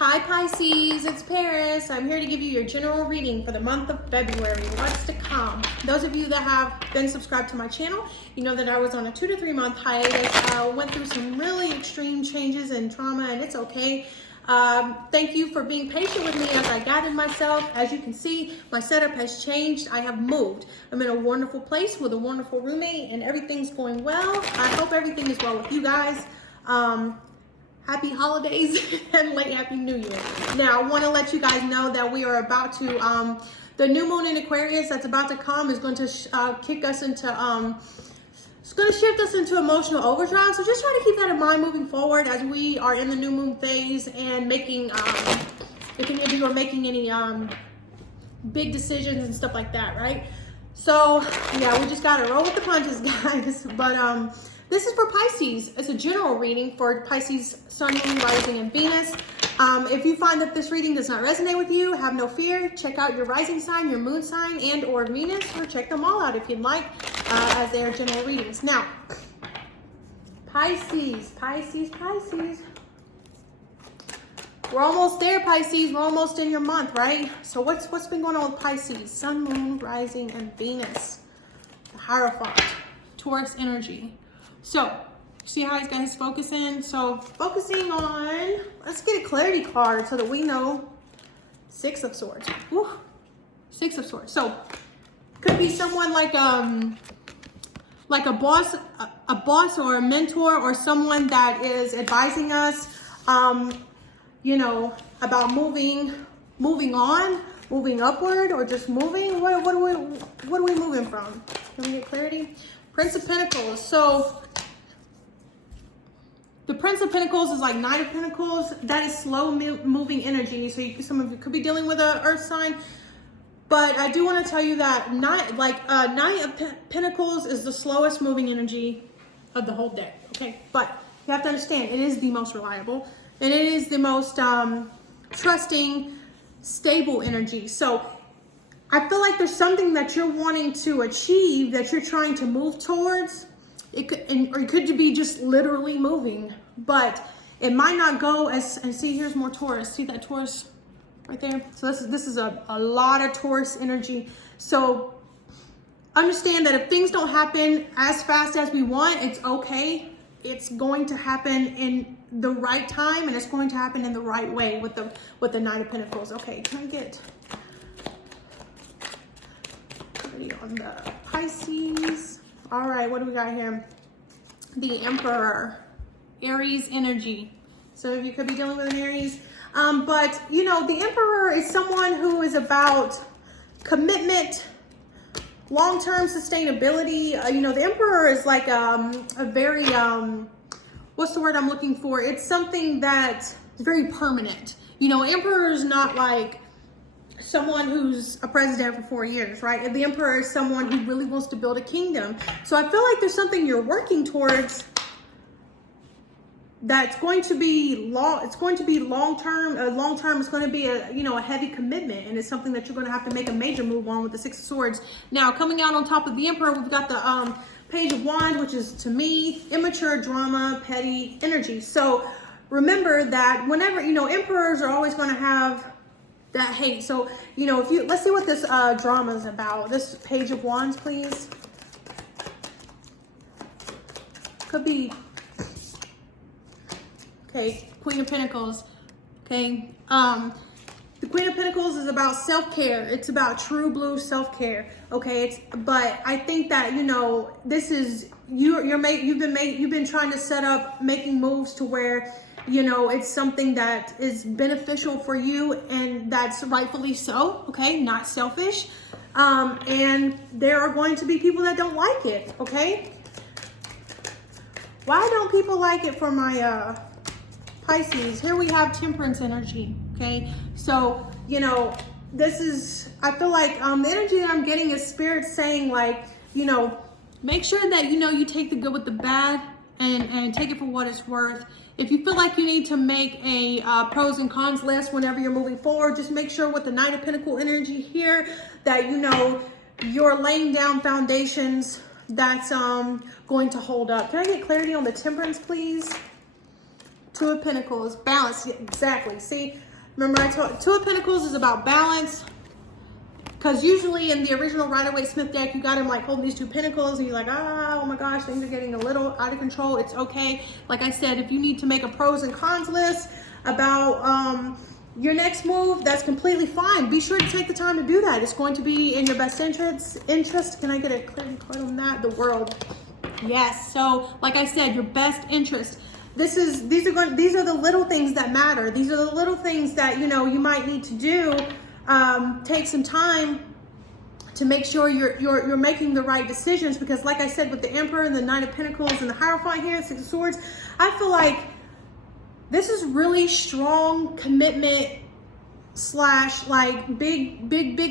Hi Pisces, it's Paris. I'm here to give you your general reading for the month of February. What's to come? Those of you that have been subscribed to my channel, you know that I was on a 2 to 3 month hiatus. I went through some really extreme changes and trauma, and it's okay. Thank you for being patient with me as I gathered myself. As you can see, my setup has changed. I have moved. I'm in a wonderful place with a wonderful roommate, and everything's going well. I hope everything is well with you guys. Happy holidays and late happy new year. Now, I want to let you guys know that we are about to, the new moon in Aquarius that's about to come is going to kick us into, it's going to shift us into emotional overdrive. So just try to keep that in mind moving forward as we are in the new moon phase and making, if any of you are making any big decisions and stuff like that, right? So yeah, we just got to roll with the punches, guys. But this is for Pisces. It's a general reading for Pisces, Sun, Moon, Rising, and Venus. If you find that this reading does not resonate with you, have no fear. Check out your rising sign, your moon sign, and or Venus, or check them all out if you'd like, as they are general readings. Now, Pisces. We're almost there, Pisces. We're almost in your month, right? So what's been going on with Pisces? Sun, Moon, Rising, and Venus. The Hierophant, Taurus energy. So, see how he's got his focus in? So, focusing on, let's get a clarity card so that we know. 6 of Swords. Woo. 6 of Swords. So, could be someone like a boss or a mentor or someone that is advising us, you know, about moving on, moving upward, or just moving. What are we moving from? Can we get clarity? Prince of Pentacles. So the Prince of Pentacles is like Knight of Pentacles. That is slow moving energy. So some of you could be dealing with an earth sign. But I do want to tell you that Knight of Pentacles is the slowest moving energy of the whole deck. Okay, but you have to understand it is the most reliable and it is the most trusting, stable energy. So I feel like there's something that you're wanting to achieve, that you're trying to move towards. It could, or it could be just literally moving, but it might not go as, and see, here's more Taurus. See that Taurus right there? So this is a lot of Taurus energy. So understand that if things don't happen as fast as we want, it's okay. It's going to happen in the right time, and it's going to happen in the right way with the Knight of Pentacles. Okay, can I get on the Pisces? All right, what do we got here? The Emperor, Aries energy. So if you could be dealing with an Aries, but you know, the Emperor is someone who is about commitment, long-term sustainability. You know, the Emperor is like a very what's the word I'm looking for? It's something that is very permanent. You know, Emperor is not like someone who's a president for 4 years, right? And the Emperor is someone who really wants to build a kingdom. So I feel like there's something you're working towards that's going to be long. It's going to be long term. It's going to be a heavy commitment, and it's something that you're going to have to make a major move on with the 6 of Swords. Now, coming out on top of the Emperor, we've got the Page of Wands, which is, to me, immature, drama, petty energy. So remember that whenever, you know, emperors are always going to have that hate. So, you know, let's see what this drama is about. This Page of Wands, please. Could be, okay, Queen of Pentacles. Okay, the Queen of Pentacles is about self-care. It's about true blue self-care. Okay, but I think that, you know, this is you've been trying to set up making moves to where, you know, it's something that is beneficial for you, and that's rightfully so, okay? Not selfish. And there are going to be people that don't like it, okay? Why don't people like it for my Pisces? Here we have Temperance energy, okay? So, you know, this is, I feel like the energy that I'm getting is Spirit saying, like, you know, make sure that, you know, you take the good with the bad and take it for what it's worth. If you feel like you need to make a pros and cons list whenever you're moving forward, just make sure with the Knight of Pentacles energy here that, you know, you're laying down foundations that's going to hold up. Can I get clarity on the Temperance, please? Two of Pentacles, balance. Yeah, exactly. See, remember I told Two of Pentacles is about balance. Because usually in the original Rider-Waite-Smith deck, you got him like holding these two pentacles and you're like, oh my gosh, things are getting a little out of control. It's okay. Like I said, if you need to make a pros and cons list about your next move, that's completely fine. Be sure to take the time to do that. It's going to be in your best interest. Can I get a clarity card on that? The World. Yes. So like I said, your best interest. These are the little things that matter. These are the little things that, you know, you might need to do. Take some time to make sure you're making the right decisions, because like I said, with the Emperor and the Knight of Pentacles and the Hierophant here, Six of Swords, I feel like this is really strong commitment slash like big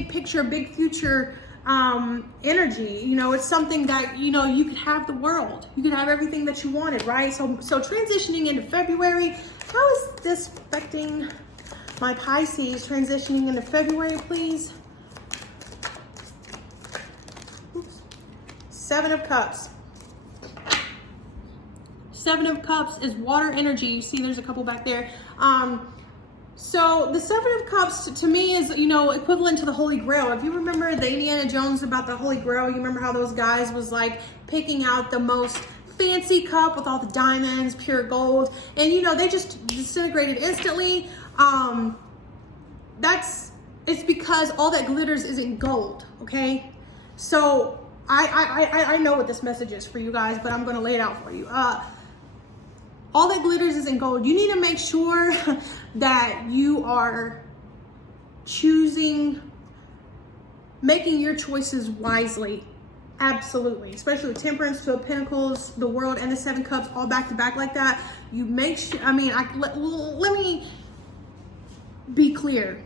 picture, big future energy. You know, it's something that, you know, you could have the world, you could have everything that you wanted, right? So transitioning into February, how is this affecting my Pisces transitioning into February, please? Oops. Seven of Cups. Seven of Cups is water energy. You see there's a couple back there. So the Seven of Cups to me is, you know, equivalent to the Holy Grail. If you remember the Indiana Jones about the Holy Grail, you remember how those guys was like picking out the most fancy cup with all the diamonds, pure gold, and you know, they just disintegrated instantly. It's because all that glitters isn't gold, okay? So I know what this message is for you guys, but I'm gonna lay it out for you. All that glitters isn't gold. You need to make sure that you are making your choices wisely. Absolutely, especially with Temperance, Two of Pentacles, the World, and the Seven Cups all back to back like that. You make sure, I mean, let me be clear.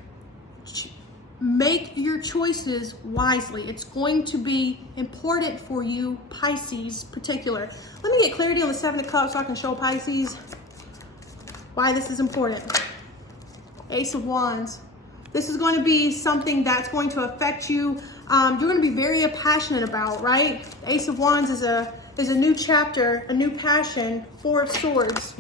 Make your choices wisely. It's going to be important for you, Pisces particular. Let me get clarity on the Seven of Cups so I can show Pisces why this is important. Ace of Wands. This is going to be something that's going to affect you. You're going to be very passionate about, right? Ace of Wands is a new chapter, a new passion. Four of Swords.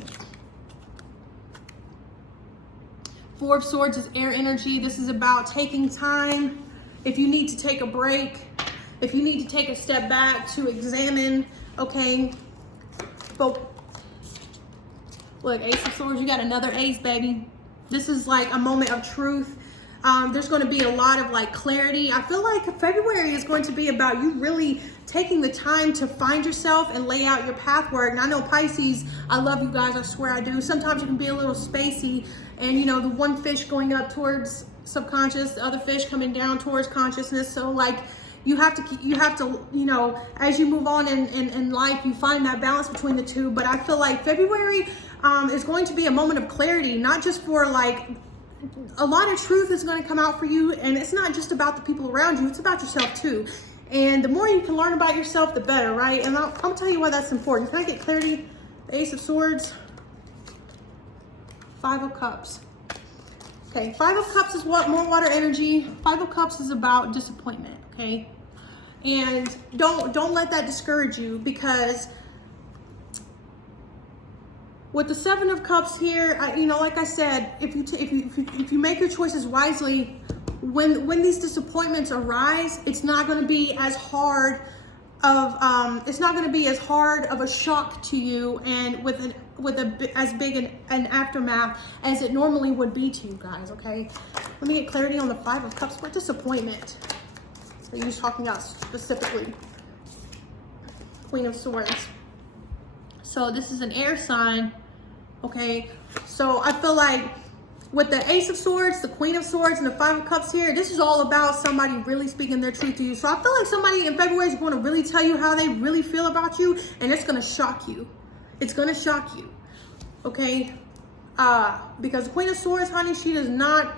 Four of Swords is air energy. This is about taking time. If you need to take a break, if you need to take a step back to examine, okay? But look, Ace of Swords, you got another ace, baby. This is like a moment of truth. There's going to be a lot of like clarity. I feel like February is going to be about you really taking the time to find yourself and lay out your pathwork. And I know Pisces, I love you guys, I swear I do. Sometimes you can be a little spacey, and you know, the one fish going up towards subconscious, the other fish coming down towards consciousness. So like you have to, you know, as you move on in life, you find that balance between the two. But I feel like February is going to be a moment of clarity, not just for like, a lot of truth is going to come out for you, and it's not just about the people around you, it's about yourself too. And the more you can learn about yourself, the better, right? And I'll tell you why that's important. Can I get clarity? The Ace of Swords, Five of Cups. Okay, Five of Cups is what? More water energy. Five of Cups is about disappointment, okay? And don't let that discourage you, because with the Seven of Cups here, you know, like I said, if you make your choices wisely, when these disappointments arise, it's not going to be as hard of a shock to you, and with as big an aftermath as it normally would be to you guys. Okay, let me get clarity on the Five of Cups. What disappointment are you talking about specifically? Queen of Swords. So this is an air sign. Okay, so I feel like with the Ace of Swords, the Queen of Swords, and the Five of Cups here, this is all about somebody really speaking their truth to you. So I feel like somebody in February is going to really tell you how they really feel about you, and it's going to shock you. It's going to shock you, okay? Because the Queen of Swords, honey, she does not,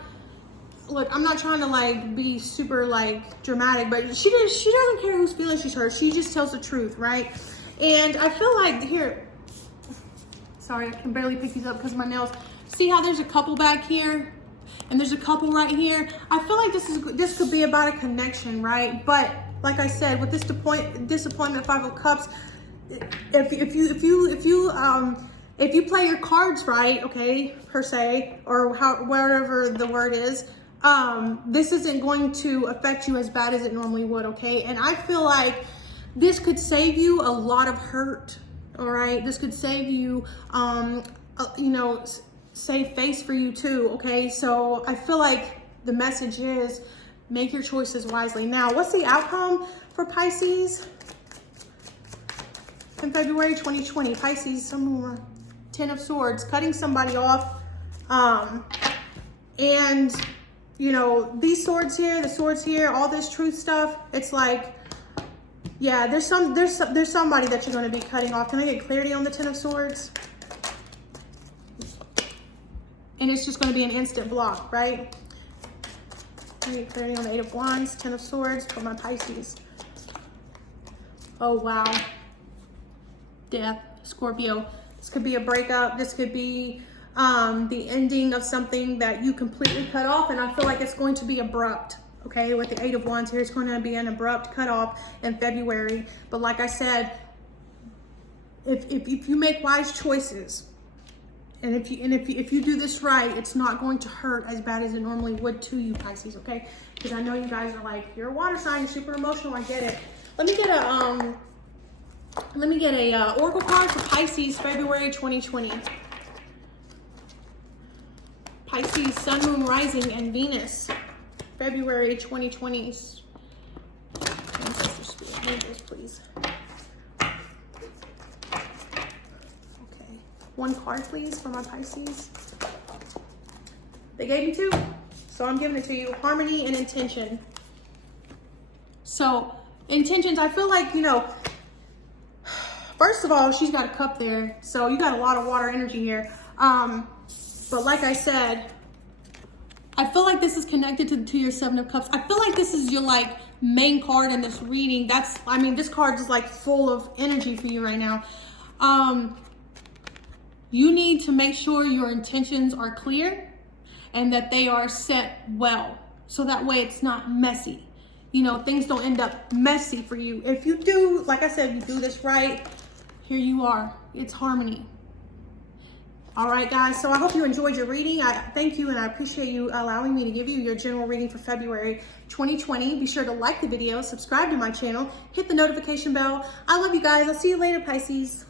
look, I'm not trying to like be super like dramatic, but she doesn't care whose feelings she's hurt. She just tells the truth, right? And I feel like here, sorry, I can barely pick these up because of my nails. See how there's a couple back here and there's a couple right here? I feel like this could be about a connection, right? But like I said, with this disappointment, Five of Cups, if you if you play your cards right, okay, per se, or wherever the word is, this isn't going to affect you as bad as it normally would, okay? And I feel like this could save you a lot of hurt, all right? This could save you, you know, save face for you too, okay? So I feel like the message is make your choices wisely. Now, what's the outcome for Pisces in February 2020? Pisces, some more. 10 of Swords, cutting somebody off. And, you know, these swords here, the swords here, all this truth stuff, it's like, yeah, there's somebody that you're going to be cutting off. Can I get clarity on the 10 of Swords? And it's just going to be an instant block, right? Can I get clarity on the 8 of Wands, 10 of Swords for my Pisces? Oh, wow. Death, Scorpio. This could be a breakup. This could be the ending of something that you completely cut off. And I feel like it's going to be abrupt. Okay, with the 8 of Wands here, it's going to be an abrupt cutoff in February. But like I said, if you make wise choices, and if you do this right, it's not going to hurt as bad as it normally would to you, Pisces. Okay, because I know you guys are like, you're a water sign, you're super emotional. I get it. Let me get a oracle card for Pisces, February 2020. Pisces, Sun, Moon, Rising, and Venus, February 2020. Ancestor Spirit, angels, please. Okay, one card, please, for my Pisces. They gave me two, so I'm giving it to you. Harmony and intention. So, intentions, I feel like, you know, first of all, she's got a cup there, so you got a lot of water energy here. But like I said, I feel like this is connected to your 7 of Cups. I feel like this is your like main card in this reading. I mean, this card is like full of energy for you right now. You need to make sure your intentions are clear and that they are set well, so that way it's not messy. You know, things don't end up messy for you. If you do, like I said, you do this right, here you are. It's harmony. All right, guys. So I hope you enjoyed your reading. I thank you, and I appreciate you allowing me to give you your general reading for February 2020. Be sure to like the video, subscribe to my channel, hit the notification bell. I love you guys. I'll see you later, Pisces.